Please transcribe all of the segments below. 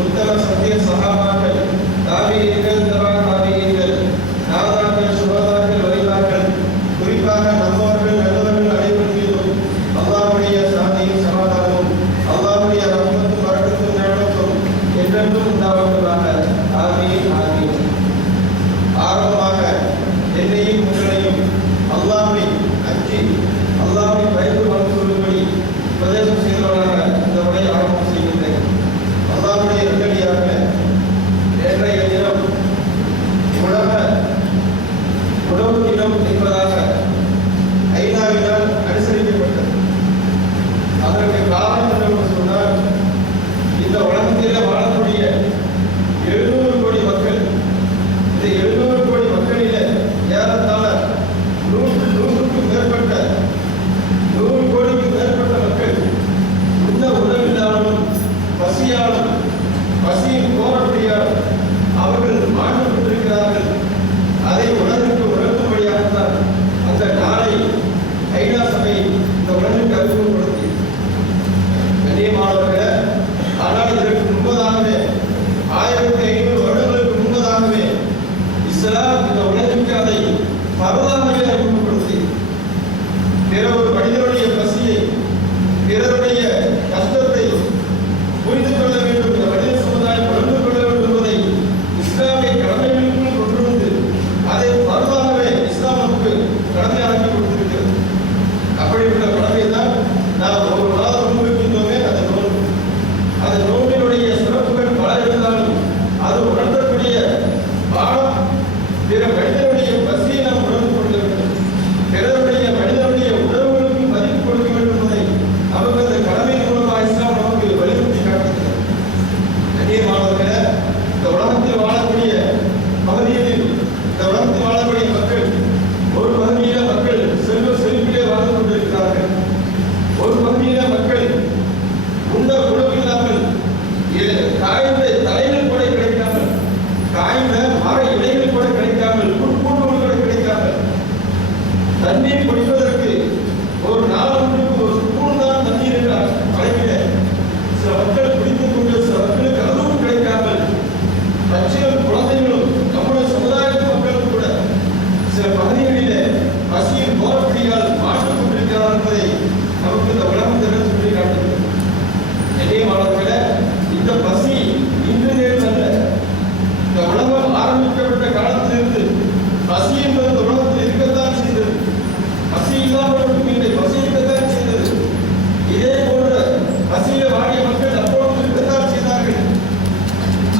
ఉత్తమ సభ్య సహాబాకలు తాబీ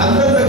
அந்தந்த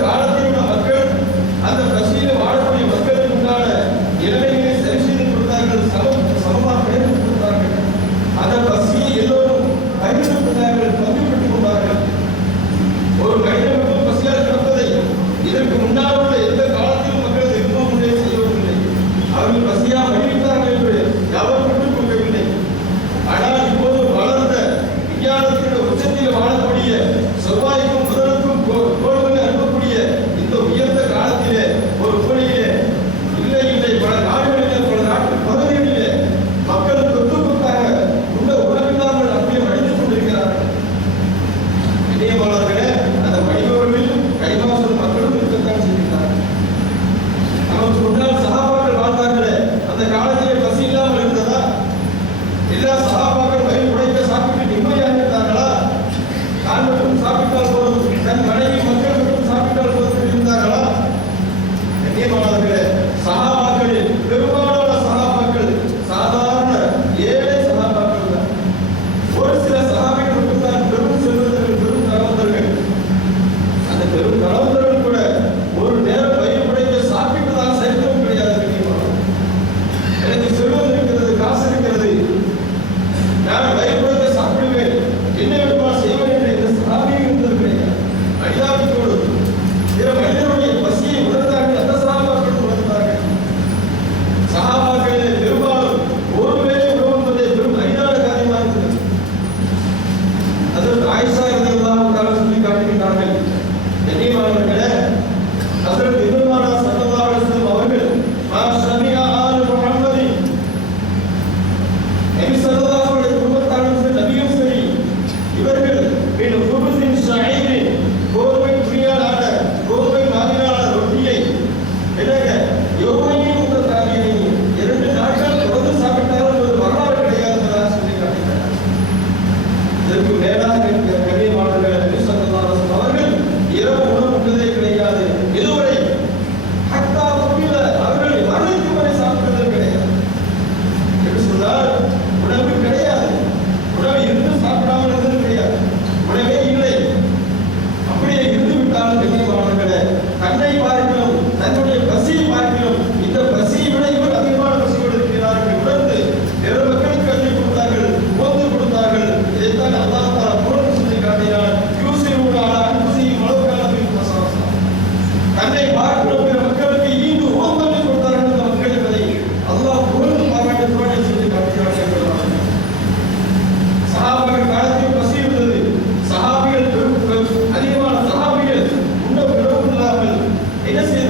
It doesn't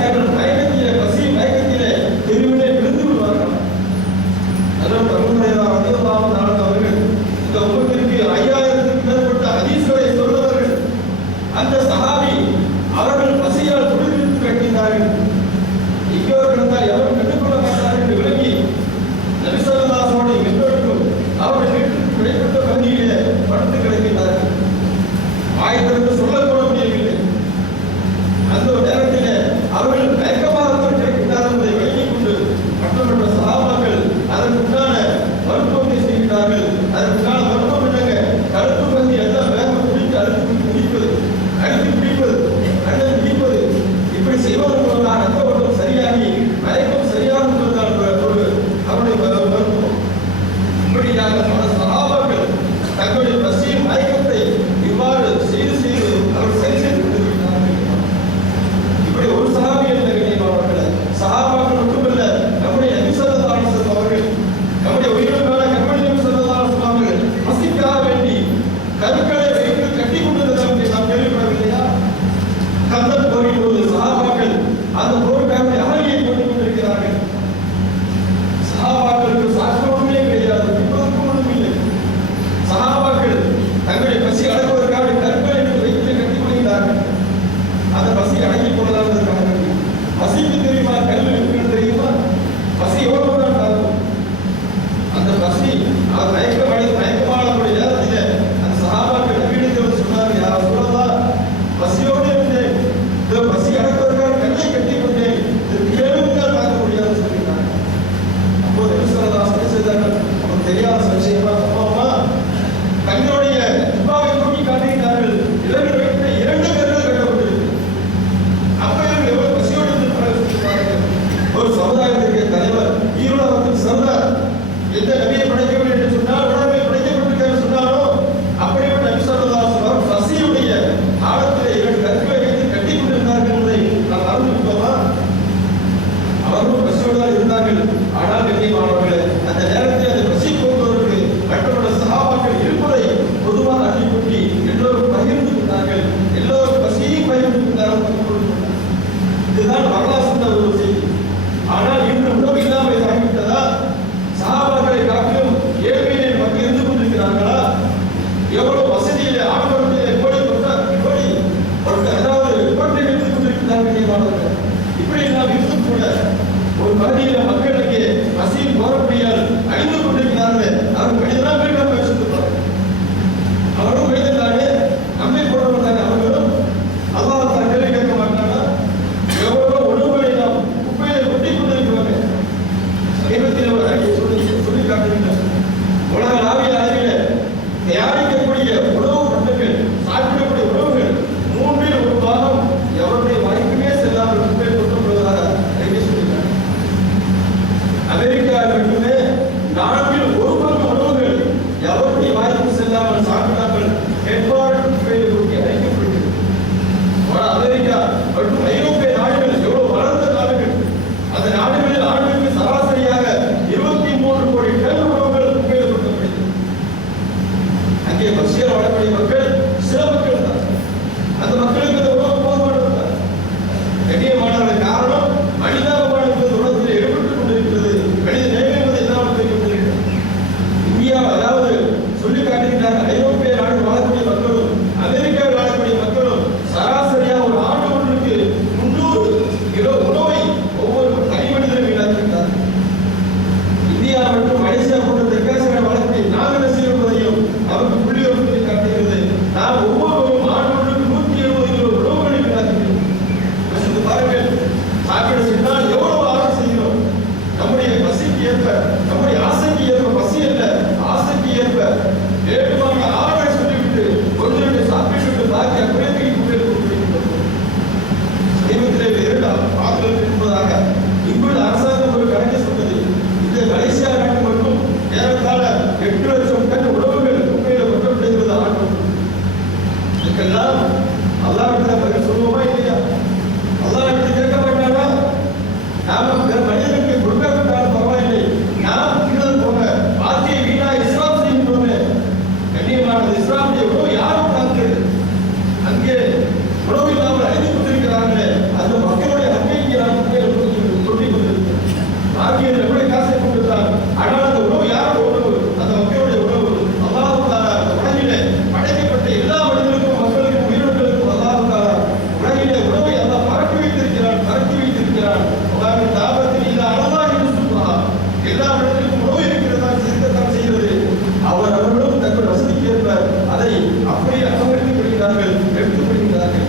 எடுத்து எடுத்துக்கொள்கிறார்கள்.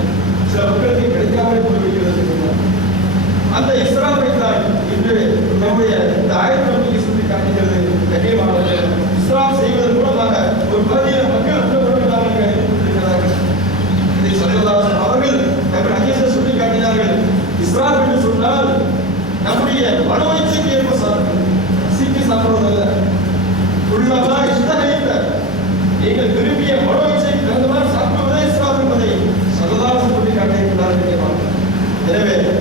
சில மக்களுக்கு கிடைக்காமல் போய்விடுகிறது அந்த இஸ்லாமை தான் இன்று நம்முடைய இந்த ஆயிரத்தி நம்பிக்கை சுட்டி காட்டுகிறது கண்ணியமானது இஸ்லாம் செய்வதன் மூலமாக ஒரு பகுதியில் மக்கள் உணர்வில்லாமல் இருக்கிறார்கள் இதை அவர்கள் டாக்டர் அஜேசன் சுட்டி காட்டினார்கள். சொன்னால் நம்முடைய மனோய்ச்சிக்கு ஏற்ப சாப்பிடும் சீக்கி சாப்பிடுவதல்ல. உள்ளதா இஷ்டம் நீங்கள் விரும்பிய இச்சை எனவே இந்த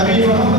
حبيبها